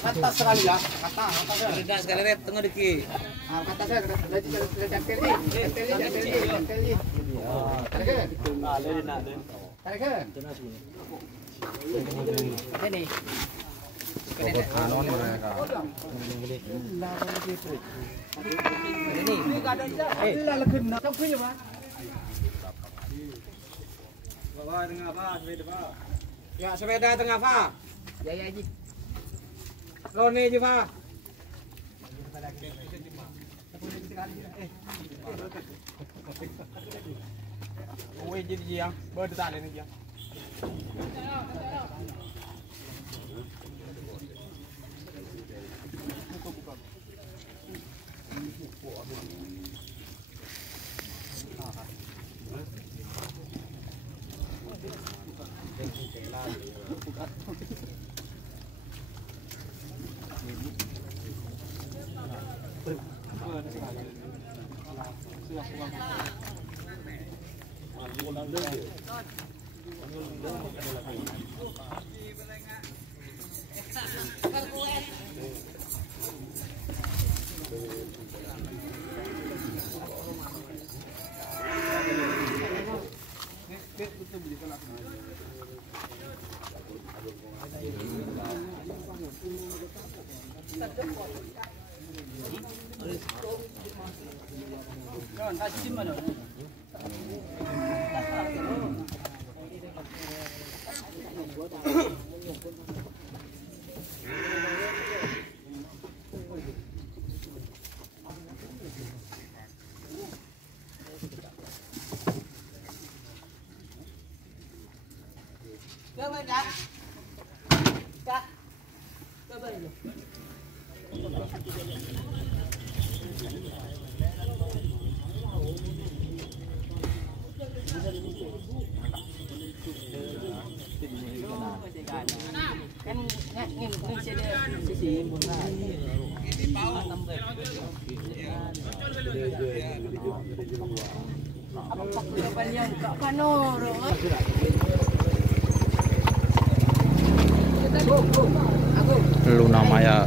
Kata sekali ya, kata saya. Tidak sekali rep tengah dikit. Kata saya, tempel ni. Tarik. Ini. Ya sepeda tengah Pak. Ya Ji. Lone je Pak. Ôi gì gì không? Bơi được tài lên gì không? Luna Maya.